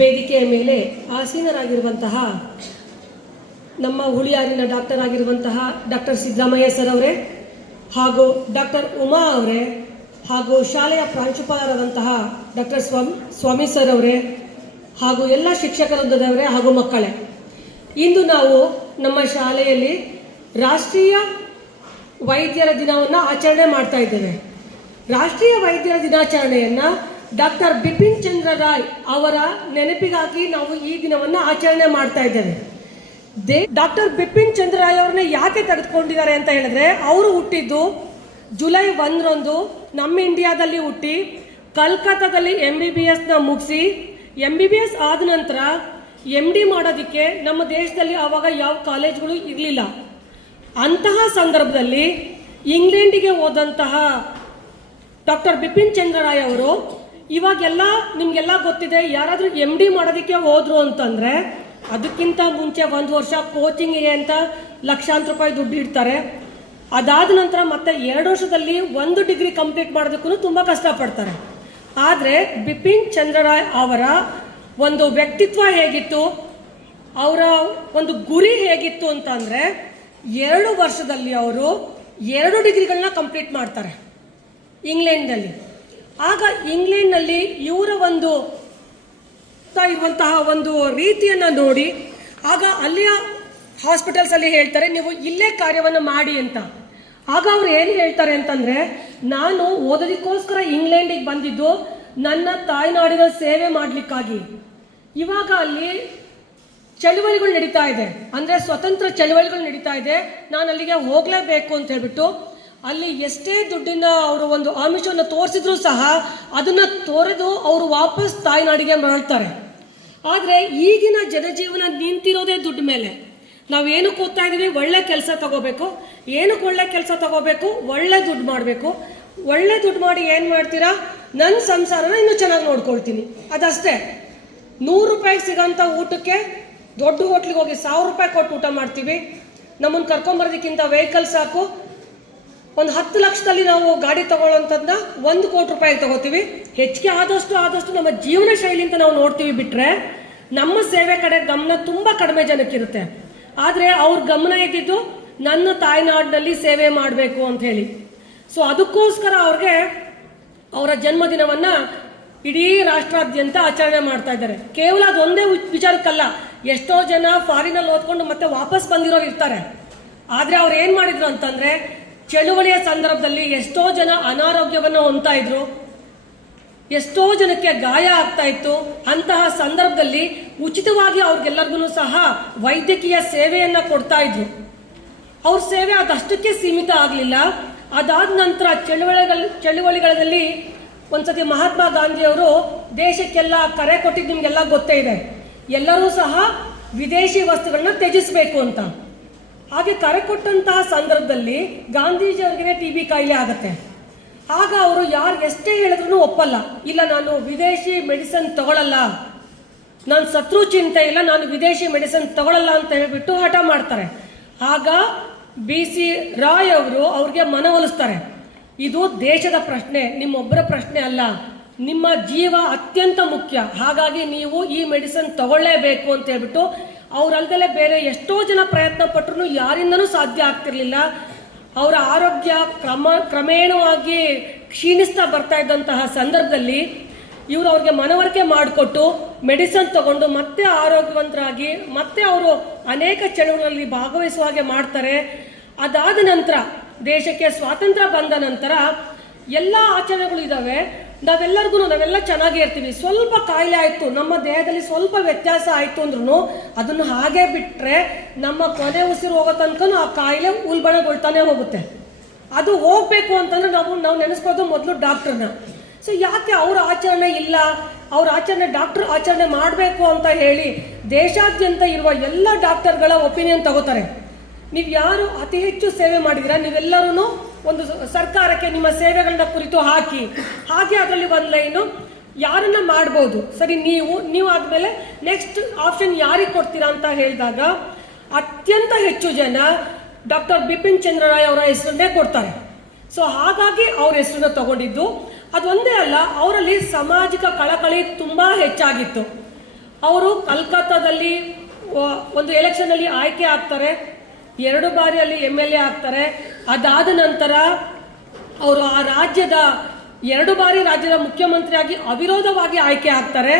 ವೇದಿಕೆಯ ಮೇಲೆ ಆಸೀನರಾಗಿರುವಂತಹ ನಮ್ಮ ಹುಳಿಯಾರಿನ ಡಾಕ್ಟರ್ ಆಗಿರುವಂತಹ ಡಾಕ್ಟರ್ ಸಿದ್ದರಾಮಯ್ಯ ಸರ್ ಅವರೇ ಹಾಗೂ ಡಾಕ್ಟರ್ ಉಮಾ ಅವರೇ ಹಾಗೂ ಶಾಲೆಯ ಪ್ರಾಂಶುಪಾಲರಾದಂತಹ ಡಾಕ್ಟರ್ ಸ್ವಾಮಿ ಸರ್ ಅವರೇ ಹಾಗೂ ಎಲ್ಲ ಶಿಕ್ಷಕರೊಂದದವರೇ ಹಾಗೂ ಮಕ್ಕಳೇ, ಇಂದು ನಾವು ನಮ್ಮ ಶಾಲೆಯಲ್ಲಿ ರಾಷ್ಟ್ರೀಯ ವೈದ್ಯರ ದಿನವನ್ನು ಆಚರಣೆ ಮಾಡ್ತಾ ಇದ್ದೇವೆ. ರಾಷ್ಟ್ರೀಯ ವೈದ್ಯರ ದಿನಾಚರಣೆಯನ್ನು ಡಾಕ್ಟರ್ ಬಿಪಿನ್ ಚಂದ್ರ ರಾಯ್ ಅವರ ನೆನಪಿಗಾಗಿ ನಾವು ಈ ದಿನವನ್ನು ಆಚರಣೆ ಮಾಡ್ತಾ ಇದ್ದೇವೆ. ಡಾಕ್ಟರ್ ಬಿಪಿನ್ ಚಂದ್ರ ರಾಯ್ ಅವ್ರನ್ನ ಯಾಕೆ ತೆಗೆದುಕೊಂಡಿದ್ದಾರೆ ಅಂತ ಹೇಳಿದ್ರೆ, ಅವರು ಹುಟ್ಟಿದ್ದು ಜುಲೈ 1ರಂದು ನಮ್ಮ ಇಂಡಿಯಾದಲ್ಲಿ ಹುಟ್ಟಿ ಕಲ್ಕತ್ತಾದಲ್ಲಿ MBBSನ ಮುಗಿಸಿ MBBS ಆದ ನಂತರ MD ಮಾಡೋದಕ್ಕೆ ನಮ್ಮ ದೇಶದಲ್ಲಿ ಆವಾಗ ಯಾವ ಕಾಲೇಜ್ಗಳು ಇರಲಿಲ್ಲ. ಅಂತಹ ಸಂದರ್ಭದಲ್ಲಿ ಇಂಗ್ಲೆಂಡಿಗೆ ಹೋದಂತಹ ಡಾಕ್ಟರ್ ಬಿಪಿನ್ ಚಂದ್ರ ರಾಯ್ ಅವರು ಇವಾಗೆಲ್ಲ ನಿಮಗೆಲ್ಲ ಗೊತ್ತಿದೆ, ಯಾರಾದರೂ MD ಮಾಡೋದಕ್ಕೆ ಹೋದ್ರು ಅಂತಂದರೆ ಅದಕ್ಕಿಂತ ಮುಂಚೆ 1 ವರ್ಷ ಕೋಚಿಂಗಿಗೆ ಅಂತ ಲಕ್ಷಾಂತರ ರೂಪಾಯಿ ದುಡ್ಡು ಇಡ್ತಾರೆ. ಅದಾದ ನಂತರ ಮತ್ತೆ 2 ವರ್ಷದಲ್ಲಿ 1 ಡಿಗ್ರಿ ಕಂಪ್ಲೀಟ್ ಮಾಡೋದಕ್ಕೂ ತುಂಬ ಕಷ್ಟಪಡ್ತಾರೆ. ಆದರೆ ಬಿಪಿನ್ ಚಂದ್ರ ರಾಯ್ ಅವರ ಒಂದು ವ್ಯಕ್ತಿತ್ವ ಹೇಗಿತ್ತು, ಅವರ ಒಂದು ಗುರಿ ಹೇಗಿತ್ತು ಅಂತಂದರೆ 2 ವರ್ಷದಲ್ಲಿ ಅವರು 2 ಡಿಗ್ರಿಗಳನ್ನ ಕಂಪ್ಲೀಟ್ ಮಾಡ್ತಾರೆ ಇಂಗ್ಲೆಂಡ್ನಲ್ಲಿ. ಆಗ ಇಂಗ್ಲೆಂಡ್ನಲ್ಲಿ ಇವರ ಒಂದು ಇರುವಂತಹ ಒಂದು ರೀತಿಯನ್ನು ನೋಡಿ ಆಗ ಅಲ್ಲಿಯ ಹಾಸ್ಪಿಟಲ್ಸಲ್ಲಿ ಹೇಳ್ತಾರೆ, ನೀವು ಇಲ್ಲೇ ಕಾರ್ಯವನ್ನು ಮಾಡಿ ಅಂತ. ಆಗ ಅವ್ರು ಏನು ಹೇಳ್ತಾರೆ ಅಂತಂದರೆ, ನಾನು ಓದೋದಕ್ಕೋಸ್ಕರ ಇಂಗ್ಲೆಂಡಿಗೆ ಬಂದಿದ್ದು ನನ್ನ ತಾಯ್ನಾಡಿನ ಸೇವೆ ಮಾಡಲಿಕ್ಕಾಗಿ. ಇವಾಗ ಅಲ್ಲಿ ಚಳುವಳಿಗಳು ನಡೀತಾ ಇದೆ, ಅಂದರೆ ಸ್ವತಂತ್ರ ಚಳುವಳಿಗಳು ನಡೀತಾ ಇದೆ, ನಾನು ಅಲ್ಲಿಗೆ ಹೋಗಲೇಬೇಕು ಅಂತ ಹೇಳ್ಬಿಟ್ಟು ಅಲ್ಲಿ ಎಷ್ಟೇ ದುಡ್ಡಿನ ಅವರು ಒಂದು ಆಮಿಷವನ್ನು ತೋರಿಸಿದ್ರು ಸಹ ಅದನ್ನು ತೊರೆದು ಅವರು ವಾಪಸ್ ತಾಯ್ನಾಡಿಗೆ ಮರಳ್ತಾರೆ. ಆದರೆ ಈಗಿನ ಜನಜೀವನ ನಿಂತಿರೋದೇ ದುಡ್ಡು ಮೇಲೆ. ನಾವೇನಕ್ಕೆ ಓದ್ತಾ ಇದ್ದೀವಿ, ಒಳ್ಳೆ ಕೆಲಸ ತಗೋಬೇಕು. ಏನಕ್ಕೆ ಒಳ್ಳೆ ಕೆಲಸ ತಗೋಬೇಕು, ಒಳ್ಳೆ ದುಡ್ಡು ಮಾಡಬೇಕು. ಒಳ್ಳೆ ದುಡ್ಡು ಮಾಡಿ ಏನು ಮಾಡ್ತೀರಾ, ನನ್ನ ಸಂಸಾರನ ಇನ್ನೂ ಚೆನ್ನಾಗಿ ನೋಡ್ಕೊಳ್ತೀನಿ, ಅದಷ್ಟೇ. 100 ರೂಪಾಯಿಗೆ ಸಿಗೋಂಥ ಊಟಕ್ಕೆ ದೊಡ್ಡ ಹೋಟ್ಲಿಗೆ ಹೋಗಿ 1000 ರೂಪಾಯಿ ಕೊಟ್ಟು ಊಟ ಮಾಡ್ತೀವಿ. ನಮ್ಮನ್ನು ಕರ್ಕೊಂಬರೋದಕ್ಕಿಂತ ವೆಹಿಕಲ್ ಸಾಕು. ಒಂದು 10 ಲಕ್ಷದಲ್ಲಿ ನಾವು ಗಾಡಿ ತಗೊಳ್ಳೋಂಥದ್ದನ್ನ 1 ಕೋಟಿ ರೂಪಾಯಿಗೆ ತಗೋತೀವಿ. ಹೆಚ್ಚಿಗೆ ಆದಷ್ಟು ನಮ್ಮ ಜೀವನ ಶೈಲಿ ಅಂತ ನಾವು ನೋಡ್ತೀವಿ, ಬಿಟ್ಟರೆ ನಮ್ಮ ಸೇವೆ ಕಡೆ ಗಮನ ತುಂಬ ಕಡಿಮೆ ಜನಕ್ಕಿರುತ್ತೆ. ಆದರೆ ಅವ್ರ ಗಮನ ಇದ್ದಿದ್ದು ನನ್ನ ತಾಯ್ನಾಡಿನಲ್ಲಿ ಸೇವೆ ಮಾಡಬೇಕು ಅಂತ ಹೇಳಿ. ಸೊ ಅದಕ್ಕೋಸ್ಕರ ಅವ್ರಿಗೆ ಅವರ ಜನ್ಮದಿನವನ್ನು ಇಡೀ ರಾಷ್ಟ್ರಾದ್ಯಂತ ಆಚರಣೆ ಮಾಡ್ತಾ ಇದ್ದಾರೆ. ಕೇವಲ ಅದೊಂದೇ ವಿಚಾರಕ್ಕಲ್ಲ, ಎಷ್ಟೋ ಜನ ಫಾರಿನಲ್ಲಿ ಓದ್ಕೊಂಡು ಮತ್ತೆ ವಾಪಸ್ ಬಂದಿರೋರು ಇರ್ತಾರೆ. ಆದರೆ ಅವ್ರು ಏನು ಮಾಡಿದ್ರು ಅಂತಂದರೆ, ಚಳುವಳಿಯ ಸಂದರ್ಭದಲ್ಲಿ ಎಷ್ಟೋ ಜನ ಅನಾರೋಗ್ಯವನ್ನು ಹೊಂದ್ತಾ ಇದ್ರು, ಎಷ್ಟೋ ಜನಕ್ಕೆ ಗಾಯ ಆಗ್ತಾ ಇತ್ತು. ಅಂತಹ ಸಂದರ್ಭದಲ್ಲಿ ಉಚಿತವಾಗಿ ಅವ್ರಿಗೆಲ್ಲರಿಗೂ ಸಹ ವೈದ್ಯಕೀಯ ಸೇವೆಯನ್ನು ಕೊಡ್ತಾ ಇದ್ರು. ಅವ್ರ ಸೇವೆ ಅದಷ್ಟಕ್ಕೆ ಸೀಮಿತ ಆಗಲಿಲ್ಲ. ಅದಾದ ನಂತರ ಚಳುವಳಿಗಳಲ್ಲಿ ಒಂದ್ಸತಿ ಮಹಾತ್ಮ ಗಾಂಧಿಯವರು ದೇಶಕ್ಕೆಲ್ಲ ಕರೆ ಕೊಟ್ಟಿದ್ದು ನಿಮಗೆಲ್ಲ ಗೊತ್ತೇ ಇದೆ, ಎಲ್ಲರೂ ಸಹ ವಿದೇಶಿ ವಸ್ತುಗಳನ್ನ ತ್ಯಜಿಸಬೇಕು ಅಂತ. ಹಾಗೆ ಕರೆ ಕೊಟ್ಟಂತಹ ಸಂದರ್ಭದಲ್ಲಿ ಗಾಂಧೀಜಿಯವ್ರಿಗೆ TB ಕಾಯಿಲೆ ಆಗುತ್ತೆ. ಆಗ ಅವರು ಯಾರು ಎಷ್ಟೇ ಹೇಳಿದ್ರು ಒಪ್ಪಲ್ಲ. ಇಲ್ಲ, ನಾನು ವಿದೇಶಿ ಮೆಡಿಸಿನ್ ತಗೊಳ್ಳಲ್ಲ, ನಾನು ಸತ್ರು ಚಿಂತೆ ಇಲ್ಲ, ನಾನು ವಿದೇಶಿ ಮೆಡಿಸಿನ್ ತಗೊಳ್ಳಲ್ಲ ಅಂತ ಹೇಳ್ಬಿಟ್ಟು ಹಠ ಮಾಡ್ತಾರೆ. ಆಗ BC ರಾಯ್ ಅವರು ಅವ್ರಿಗೆ ಮನವೊಲಿಸ್ತಾರೆ, ಇದು ದೇಶದ ಪ್ರಶ್ನೆ, ನಿಮ್ಮೊಬ್ಬರ ಪ್ರಶ್ನೆ ಅಲ್ಲ, ನಿಮ್ಮ ಜೀವ ಅತ್ಯಂತ ಮುಖ್ಯ, ಹಾಗಾಗಿ ನೀವು ಈ ಮೆಡಿಸಿನ್ ತಗೊಳ್ಳೇಬೇಕು ಅಂತ ಹೇಳ್ಬಿಟ್ಟು ಅವರಲ್ಲದೆ ಬೇರೆ ಎಷ್ಟೋ ಜನ ಪ್ರಯತ್ನ ಪಟ್ಟರು ಯಾರಿಂದನೂ ಸಾಧ್ಯ ಆಗ್ತಿರ್ಲಿಲ್ಲ. ಅವರ ಆರೋಗ್ಯ ಕ್ರಮೇಣವಾಗಿ ಕ್ಷೀಣಿಸ್ತಾ ಬರ್ತಾ ಇದ್ದಂತಹ ಸಂದರ್ಭದಲ್ಲಿ ಇವರು ಅವ್ರಿಗೆ ಮನವರಿಕೆ ಮಾಡಿಕೊಟ್ಟು ಮೆಡಿಸಿನ್ ತಗೊಂಡು ಮತ್ತೆ ಆರೋಗ್ಯವಂತರಾಗಿ ಮತ್ತೆ ಅವರು ಅನೇಕ ಚಳುವಳಿಗಳಲ್ಲಿ ಭಾಗವಹಿಸುವ ಹಾಗೆ ಮಾಡ್ತಾರೆ. ಅದಾದ ನಂತರ ದೇಶಕ್ಕೆ ಸ್ವಾತಂತ್ರ್ಯ ಬಂದ ನಂತರ ಎಲ್ಲ ಆಚರಣೆಗಳು ಇದ್ದಾವೆ. ನಾವೆಲ್ಲ ಚೆನ್ನಾಗೇ ಇರ್ತೀವಿ. ಸ್ವಲ್ಪ ಕಾಯಿಲೆ ಆಯಿತು, ನಮ್ಮ ದೇಹದಲ್ಲಿ ಸ್ವಲ್ಪ ವ್ಯತ್ಯಾಸ ಆಯಿತು ಅಂದ್ರೂ ಅದನ್ನು ಹಾಗೆ ಬಿಟ್ಟರೆ ನಮ್ಮ ಕೊನೆ ಉಸಿರು ಹೋಗೋ ತನಕ ಆ ಕಾಯಿಲೆ ಉಲ್ಬಣಗೊಳ್ತಾನೆ ಹೋಗುತ್ತೆ. ಅದು ಹೋಗಬೇಕು ಅಂತಂದ್ರೆ ನಾವು ನೆನೆಸ್ಕೊಳ್ಳೋದು ಮೊದಲು ಡಾಕ್ಟ್ರನ್ನ. ಸೊ ಯಾಕೆ ಅವ್ರ ಆಚರಣೆ ಇಲ್ಲ, ಅವ್ರ ಆಚರಣೆ ಡಾಕ್ಟರ್ ಆಚರಣೆ ಮಾಡಬೇಕು ಅಂತ ಹೇಳಿ ದೇಶಾದ್ಯಂತ ಇರುವ ಎಲ್ಲ ಡಾಕ್ಟರ್ಗಳ ಒಪಿನಿಯನ್ ತಗೋತಾರೆ. ನೀವು ಯಾರು ಅತಿ ಹೆಚ್ಚು ಸೇವೆ ಮಾಡಿದ್ದೀರಾ, ನೀವೆಲ್ಲರೂ ಒಂದು ಸರ್ಕಾರಕ್ಕೆ ನಿಮ್ಮ ಸೇವೆಗಳನ್ನ ಕುರಿತು ಹಾಕಿ, ಹಾಗೆ ಅದರಲ್ಲಿ ಒಂದು ಲೈನು ಯಾರನ್ನ ಮಾಡ್ಬೋದು, ಸರಿ ನೀವು ಆದಮೇಲೆ ನೆಕ್ಸ್ಟ್ ಆಪ್ಷನ್ ಯಾರಿಗೆ ಕೊಡ್ತೀರಾ ಅಂತ ಹೇಳಿದಾಗ ಅತ್ಯಂತ ಹೆಚ್ಚು ಜನ ಡಾಕ್ಟರ್ ಬಿಪಿನ್ ಚಂದ್ರ ರಾಯ್ ಅವರ ಹೆಸರನ್ನೇ ಕೊಡ್ತಾರೆ. ಸೊ ಹಾಗಾಗಿ ಅವ್ರ ಹೆಸರನ್ನ ತಗೊಂಡಿದ್ದು. ಅದೊಂದೇ ಅಲ್ಲ, ಅವರಲ್ಲಿ ಸಾಮಾಜಿಕ ಕಳಕಳಿ ತುಂಬ ಹೆಚ್ಚಾಗಿತ್ತು. ಅವರು ಕಲ್ಕತ್ತಾದಲ್ಲಿ ಒಂದು ಎಲೆಕ್ಷನಲ್ಲಿ ಆಯ್ಕೆ ಆಗ್ತಾರೆ, 2 ಬಾರಿಯಲ್ಲಿ MLA ಆಗ್ತಾರೆ. ಅದಾದ ನಂತರ ಅವರು ಆ ರಾಜ್ಯದ 2 ಬಾರಿ ರಾಜ್ಯದ ಮುಖ್ಯಮಂತ್ರಿಯಾಗಿ ಅವಿರೋಧವಾಗಿ ಆಯ್ಕೆ ಆಗ್ತಾರೆ.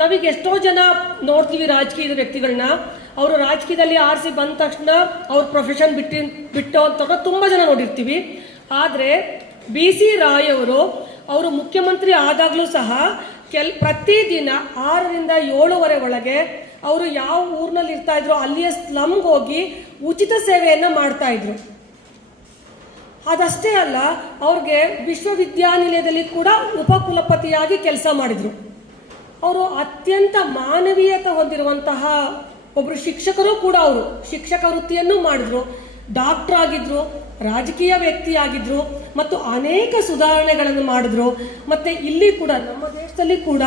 ನಾವೀಗ ಎಷ್ಟೋ ಜನ ನೋಡ್ತೀವಿ ರಾಜಕೀಯದ ವ್ಯಕ್ತಿಗಳನ್ನ, ಅವರು ರಾಜಕೀಯದಲ್ಲಿ ಆರಿಸಿ ಬಂದ ತಕ್ಷಣ ಅವ್ರ ಪ್ರೊಫೆಷನ್ ಬಿಟ್ಟು ಅಂತ ತುಂಬ ಜನ ನೋಡಿರ್ತೀವಿ. ಆದರೆ BC ರಾಯ್ ಅವರು ಮುಖ್ಯಮಂತ್ರಿ ಆದಾಗಲೂ ಸಹ ಪ್ರತಿದಿನ 6ರಿಂದ 7 ಒಳಗೆ ಅವರು ಯಾವ ಊರಿನಲ್ಲಿ ಇರ್ತಾ ಇದ್ರು ಅಲ್ಲಿಯ ಸ್ಲಮ್ಗೆ ಹೋಗಿ ಉಚಿತ ಸೇವೆಯನ್ನು ಮಾಡ್ತಾ ಇದ್ರು. ಅದಷ್ಟೇ ಅಲ್ಲ, ಅವ್ರಿಗೆ ವಿಶ್ವವಿದ್ಯಾನಿಲಯದಲ್ಲಿ ಕೂಡ ಉಪಕುಲಪತಿಯಾಗಿ ಕೆಲಸ ಮಾಡಿದ್ರು. ಅವರು ಅತ್ಯಂತ ಮಾನವೀಯತೆ ಹೊಂದಿರುವಂತಹ ಒಬ್ಬರು ಶಿಕ್ಷಕರು ಕೂಡ. ಅವರು ಶಿಕ್ಷಕ ವೃತ್ತಿಯನ್ನು ಮಾಡಿದ್ರು, ಡಾಕ್ಟರ್ ಆಗಿದ್ರು, ರಾಜಕೀಯ ವ್ಯಕ್ತಿ ಆಗಿದ್ರು ಮತ್ತು ಅನೇಕ ಸುಧಾರಣೆಗಳನ್ನು ಮಾಡಿದ್ರು. ಮತ್ತೆ ಇಲ್ಲಿ ಕೂಡ ನಮ್ಮ ದೇಶದಲ್ಲಿ ಕೂಡ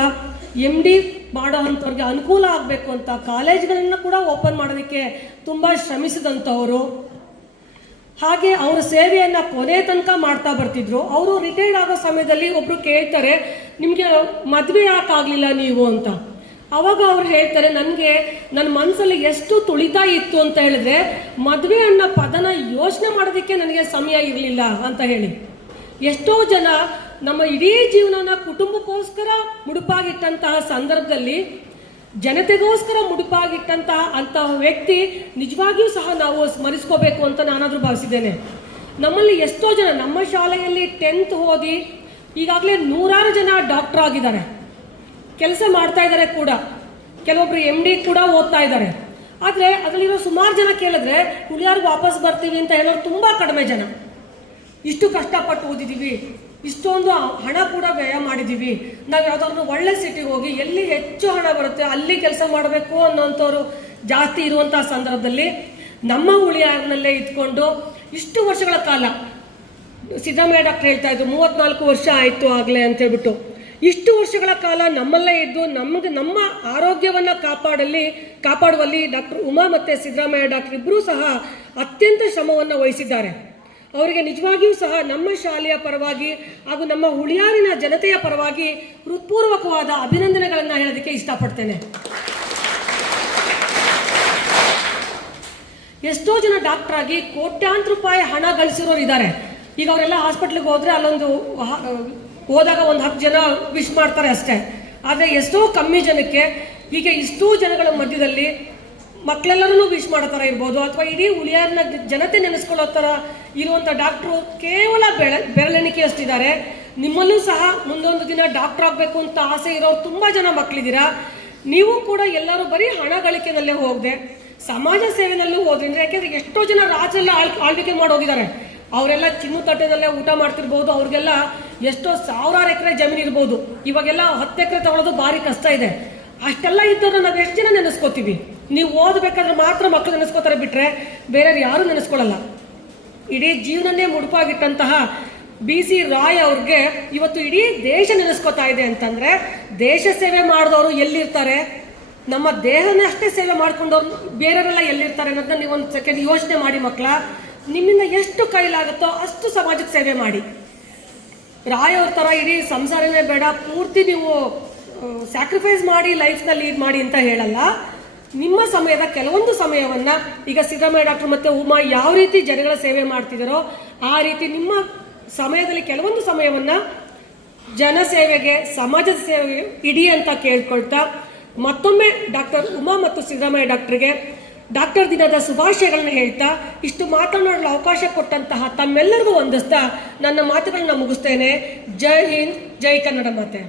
MD ಮಾಡೋವಂಥವ್ರಿಗೆ ಅನುಕೂಲ ಆಗಬೇಕು ಅಂತ ಕಾಲೇಜ್ಗಳನ್ನು ಕೂಡ ಓಪನ್ ಮಾಡೋದಕ್ಕೆ ತುಂಬ ಶ್ರಮಿಸಿದಂಥವರು. ಹಾಗೆ ಅವರ ಸೇವೆಯನ್ನು ಕೊನೆ ತನಕ ಮಾಡ್ತಾ ಬರ್ತಿದ್ರು. ಅವರು ರಿಟೈರ್ಡ್ ಆಗೋ ಸಮಯದಲ್ಲಿ ಒಬ್ರು ಕೇಳ್ತಾರೆ, ನಿಮಗೆ ಮದುವೆ ಯಾಕಾಗಲಿಲ್ಲ ನೀವು ಅಂತ. ಅವಾಗ ಅವ್ರು ಹೇಳ್ತಾರೆ, ನನಗೆ ನನ್ನ ಮನಸ್ಸಲ್ಲಿ ಎಷ್ಟು ತುಳಿತಾ ಇತ್ತು ಅಂತ ಹೇಳಿದ್ರೆ ಮದುವೆ ಅನ್ನೋ ಪದನ ಯೋಚನೆ ಮಾಡೋದಕ್ಕೆ ನನಗೆ ಸಮಯ ಇರಲಿಲ್ಲ ಅಂತ ಹೇಳಿ. ಎಷ್ಟೋ ಜನ ನಮ್ಮ ಇಡೀ ಜೀವನನ ಕುಟುಂಬಕ್ಕೋಸ್ಕರ ಮುಡುಪಾಗಿಟ್ಟಂತಹ ಸಂದರ್ಭದಲ್ಲಿ ಜನತೆಗೋಸ್ಕರ ಮುಡುಪಾಗಿಟ್ಟಂತಹ ವ್ಯಕ್ತಿ ನಿಜವಾಗಿಯೂ ಸಹ ನಾವು ಸ್ಮರಿಸ್ಕೋಬೇಕು ಅಂತ ನಾನಾದರೂ ಭಾವಿಸಿದ್ದೇನೆ. ನಮ್ಮಲ್ಲಿ ಎಷ್ಟೋ ಜನ ನಮ್ಮ ಶಾಲೆಯಲ್ಲಿ 10th ಓದಿ ಈಗಾಗಲೇ 100 ಜನ ಡಾಕ್ಟರ್ ಆಗಿದ್ದಾರೆ, ಕೆಲಸ ಮಾಡ್ತಾ ಇದ್ದಾರೆ ಕೂಡ. ಕೆಲವೊಬ್ರು MD ಕೂಡ ಓದ್ತಾ ಇದ್ದಾರೆ. ಆದರೆ ಅದರಲ್ಲಿರೋ ಸುಮಾರು ಜನ ಕೇಳಿದ್ರೆ ಹುಳಿಯಾರ್ಗೆ ವಾಪಸ್ ಬರ್ತೀವಿ ಅಂತ ಹೇಳೋರು ತುಂಬ ಕಡಿಮೆ ಜನ. ಇಷ್ಟು ಕಷ್ಟಪಟ್ಟು ಓದಿದ್ದೀವಿ, ಇಷ್ಟೊಂದು ಹಣ ಕೂಡ ವ್ಯಯ ಮಾಡಿದ್ದೀವಿ, ನಾವು ಯಾವುದಾದ್ರೂ ಒಳ್ಳೆ ಸಿಟಿಗೆ ಹೋಗಿ ಎಲ್ಲಿ ಹೆಚ್ಚು ಹಣ ಬರುತ್ತೆ ಅಲ್ಲಿ ಕೆಲಸ ಮಾಡಬೇಕು ಅನ್ನೋಂಥವ್ರು ಜಾಸ್ತಿ ಇರುವಂತಹ ಸಂದರ್ಭದಲ್ಲಿ ನಮ್ಮ ಹುಳಿಯಾರಿನಲ್ಲೇ ಇದ್ಕೊಂಡು ಇಷ್ಟು ವರ್ಷಗಳ ಕಾಲ, ಸಿದ್ದರಾಮಯ್ಯ ಡಾಕ್ಟರ್ ಹೇಳ್ತಾ ಇದ್ರು 34 ವರ್ಷ ಆಯಿತು ಆಗಲೇ ಅಂತ ಹೇಳ್ಬಿಟ್ಟು, ಇಷ್ಟು ವರ್ಷಗಳ ಕಾಲ ನಮ್ಮಲ್ಲೇ ಇದ್ದು ನಮ್ಮ ಆರೋಗ್ಯವನ್ನು ಕಾಪಾಡುವಲ್ಲಿ ಡಾಕ್ಟರ್ ಉಮಾ ಮತ್ತು ಸಿದ್ದರಾಮಯ್ಯ ಡಾಕ್ಟರ್ ಇಬ್ಬರೂ ಸಹ ಅತ್ಯಂತ ಶ್ರಮವನ್ನು ವಹಿಸಿದ್ದಾರೆ. ಅವರಿಗೆ ನಿಜವಾಗಿಯೂ ಸಹ ನಮ್ಮ ಶಾಲೆಯ ಪರವಾಗಿ ಹಾಗೂ ನಮ್ಮ ಹುಳಿಯಾರಿನ ಜನತೆಯ ಪರವಾಗಿ ಹೃತ್ಪೂರ್ವಕವಾದ ಅಭಿನಂದನೆಗಳನ್ನು ಹೇಳೋದಕ್ಕೆ ಇಷ್ಟಪಡ್ತೇನೆ. ಎಷ್ಟೋ ಜನ ಡಾಕ್ಟರ್ ಆಗಿ ಕೋಟ್ಯಾಂತರ ರೂಪಾಯಿ ಹಣ ಗಳಿಸಿರೋರು ಇದ್ದಾರೆ. ಈಗ ಅವರೆಲ್ಲ ಹಾಸ್ಪಿಟ್ಲಿಗೆ ಹೋದ್ರೆ ಅಲ್ಲೊಂದು ಹೋದಾಗ ಒಂದು 10 ಜನ ವಿಶ್ ಮಾಡ್ತಾರೆ ಅಷ್ಟೇ. ಆದರೆ ಎಷ್ಟೋ ಕಮ್ಮಿ ಜನಕ್ಕೆ ಹೀಗೆ ಇಷ್ಟೂ ಜನಗಳ ಮಧ್ಯದಲ್ಲಿ ಮಕ್ಕಳೆಲ್ಲರೂ ವಿಶ್ ಮಾಡೋ ಥರ ಇರ್ಬೋದು, ಅಥವಾ ಇಡೀ ಹುಳಿಯಾರಿನ ಜನತೆ ನೆನೆಸ್ಕೊಳ್ಳೋ ಥರ ಇರುವಂಥ ಡಾಕ್ಟ್ರು ಕೇವಲ ಬೆರಳೆಣಿಕೆಯಷ್ಟಿದ್ದಾರೆ. ನಿಮ್ಮಲ್ಲೂ ಸಹ ಮುಂದೊಂದು ದಿನ ಡಾಕ್ಟರ್ ಆಗಬೇಕು ಅಂತ ಆಸೆ ಇರೋರು ತುಂಬ ಜನ ಮಕ್ಕಳಿದ್ದೀರಾ. ನೀವು ಕೂಡ ಎಲ್ಲರೂ ಬರೀ ಹಣ ಗಳಿಕೆನಲ್ಲೇ ಹೋಗದೆ ಸಮಾಜ ಸೇವೆನಲ್ಲೂ ಹೋದ್ರಿಂದ, ಯಾಕೆಂದರೆ ಎಷ್ಟೋ ಜನ ರಾಜೆಲ್ಲ ಆಳ್ವಿಕೆ ಮಾಡೋಗಿದ್ದಾರೆ. ಅವರೆಲ್ಲ ಚಿನ್ನು ತಟ್ಟೆದಲ್ಲೇ ಊಟ ಮಾಡ್ತಿರ್ಬೋದು, ಅವ್ರಿಗೆಲ್ಲ ಎಷ್ಟೋ 1000 ಎಕರೆ ಜಮೀನು ಇರ್ಬೋದು. ಇವಾಗೆಲ್ಲ 10 ಎಕರೆ ತಗೊಳ್ಳೋದು ಭಾರಿ ಕಷ್ಟ ಇದೆ. ಅಷ್ಟೆಲ್ಲ ಇದ್ದವ್ರನ್ನ ನಾವು ಎಷ್ಟು ಜನ ನೆನೆಸ್ಕೋತೀವಿ? ನೀವು ಓದಬೇಕಾದ್ರೆ ಮಾತ್ರ ಮಕ್ಕಳು ನೆನೆಸ್ಕೋತಾರೆ, ಬಿಟ್ರೆ ಬೇರೆ ಯಾರು ನೆನೆಸ್ಕೊಳ್ಳಲ್ಲ. ಇಡೀ ಜೀವನನೇ ಮುಡುಪಾಗಿಟ್ಟಂತಹ BC ರಾಯ್ ಅವ್ರಿಗೆ ಇವತ್ತು ಇಡೀ ದೇಶ ನೆನೆಸ್ಕೋತಾ ಇದೆ ಅಂತಂದ್ರೆ, ದೇಶ ಸೇವೆ ಮಾಡಿದವರು ಎಲ್ಲಿರ್ತಾರೆ? ನಮ್ಮ ದೇಹನಷ್ಟೇ ಸೇವೆ ಮಾಡ್ಕೊಂಡವ್ರು ಬೇರೆಯವರೆಲ್ಲ ಎಲ್ಲಿರ್ತಾರೆ ಅನ್ನೋದನ್ನ ನೀವು ಒಂದು ಸೆಕೆಂಡ್ ಯೋಚನೆ ಮಾಡಿ ಮಕ್ಕಳ. ನಿಮ್ಮಿಂದ ಎಷ್ಟು ಕೈಲಾಗುತ್ತೋ ಅಷ್ಟು ಸಮಾಜಕ್ಕೆ ಸೇವೆ ಮಾಡಿ. ರಾಯ್ ಅವ್ರ ಥರ ಇಡೀ ಸಂಸಾರನೇ ಬೇಡ, ಪೂರ್ತಿ ನೀವು ಸ್ಯಾಕ್ರಿಫೈಸ್ ಮಾಡಿ ಲೈಫ್ನ ಲೀಡ್ ಮಾಡಿ ಅಂತ ಹೇಳಲ್ಲ. ನಿಮ್ಮ ಸಮಯದ ಕೆಲವೊಂದು ಸಮಯವನ್ನು, ಈಗ ಸಿದ್ದರಾಮಯ್ಯ ಡಾಕ್ಟರ್ ಮತ್ತು ಉಮಾ ಯಾವ ರೀತಿ ಜನಗಳ ಸೇವೆ ಮಾಡ್ತಿದ್ದಾರೋ ಆ ರೀತಿ ನಿಮ್ಮ ಸಮಯದಲ್ಲಿ ಕೆಲವೊಂದು ಸಮಯವನ್ನು ಜನಸೇವೆಗೆ, ಸಮಾಜದ ಸೇವೆಗೆ ಇಡಿ ಅಂತ ಕೇಳ್ಕೊಳ್ತಾ, ಮತ್ತೊಮ್ಮೆ ಡಾಕ್ಟರ್ ಉಮಾ ಮತ್ತು ಸಿದ್ದರಾಮಯ್ಯ ಡಾಕ್ಟರ್ಗೆ ಡಾಕ್ಟರ್ ದಿನದ ಶುಭಾಶಯಗಳನ್ನ ಹೇಳ್ತಾ ಇಷ್ಟು ಮಾತನಾಡಲು ಅವಕಾಶ ಕೊಟ್ಟಂತಹ ತಮ್ಮೆಲ್ಲರಿಗೂ ವಂದಿಸ್ತಾ ನನ್ನ ಮಾತುಗಳನ್ನ ಮುಗಿಸ್ತೇನೆ. ಜೈ ಹಿಂದ್, ಜೈ ಕನ್ನಡ ಮಾತೆ.